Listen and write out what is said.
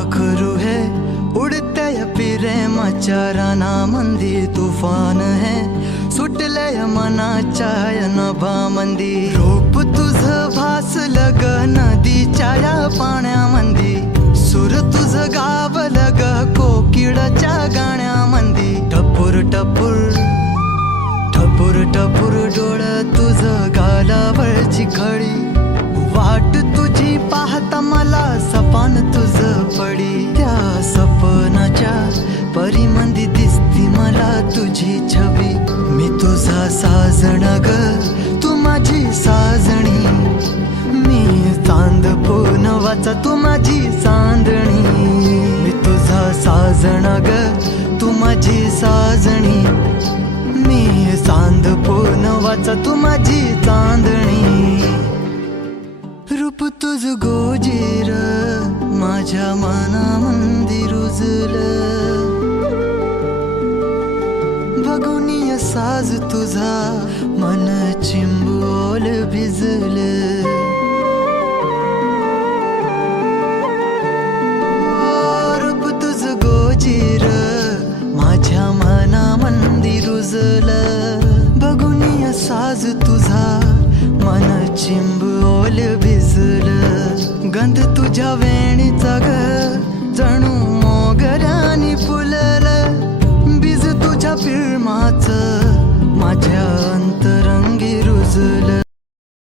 पाखरू है उडते पिरे मचाराना मंदी तूफान है। सुटले मनाच्या नभामंदी रूप तुझ भास लग नदी नदीच्या पाण्या साजण ग तू माझी साजणी. मी चांद वाचा तू माझी चांदणी. मी तुझा साजण ग तू माझी साजणी. मी चांद वाचा तू माझी चांदणी. रूप तुझ गोजीर माझ्या मनामंदी साज तुझा. मन चिंबोल भिजल. रूप तुझ गोजीर माझ्या मनामंदी रुजल बघुनी साज तुझा. मन चिंबोल भिजल. गंध तुझ्या वेणीचा